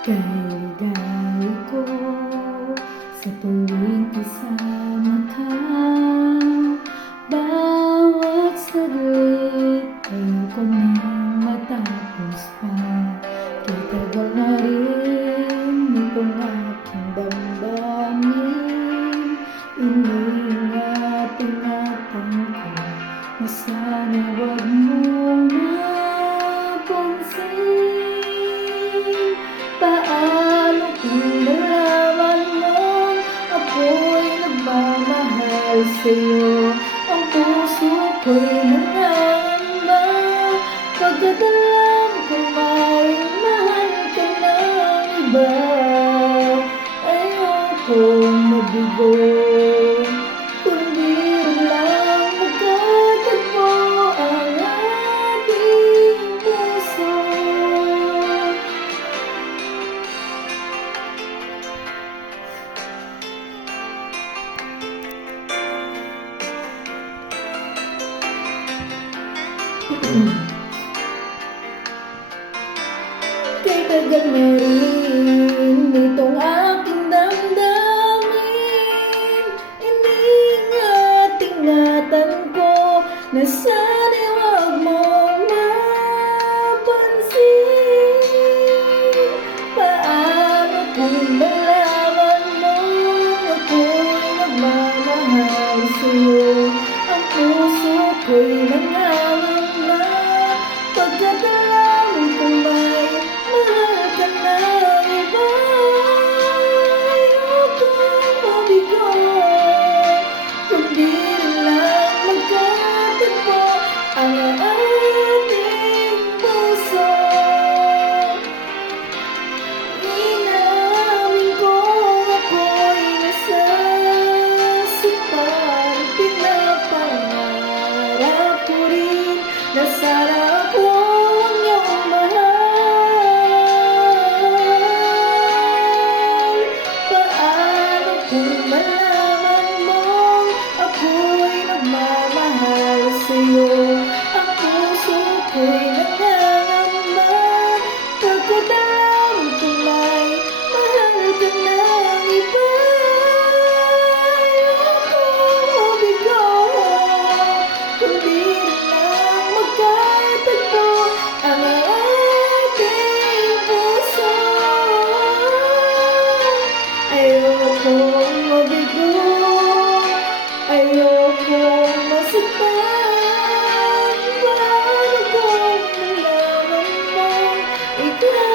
Dahil ko sa tuwing kasama ka, bawat saglit ayoko nang matapos pa. Kitagal na rin itong aking damdamin, iniingat-ingatan ko na sana wag mong napansin. Paano kung nalaman mo ako'y nagmamahal sa'yo? Ang puso ko'y nangangamba pagkat alam kong maaaring mahal ka ng iba. Ayokong mabigo, kundi lang magkatagpo ang ating puso. Kay tagal na rin itong aking damdamin, iniingat-ingatan ko na sana'y wag mong mapansin. Paano kung malaman mo ako'y nagmamahal sa'yo? Ang puso ko'y nangangamba pagkat alam kong may mahal ka ng iba. Ayokong mabigo, kundi lang magkatagpo ang ating puso. Inamin ko ako'y nasasaktan, pinapangarap ko rin na sana akong iyong mahal. Paano kung malaman mong ako'y nagmamahal sa'yo? Ang puso ko'y nangangamba pagkat alam kong may mahal ka ng iba. Ayokong mabigo, kundi lang magkatagpo ang ating puso. Ayokong mabigo, ayokong masaktan. Paano kung nalaman mo ikaw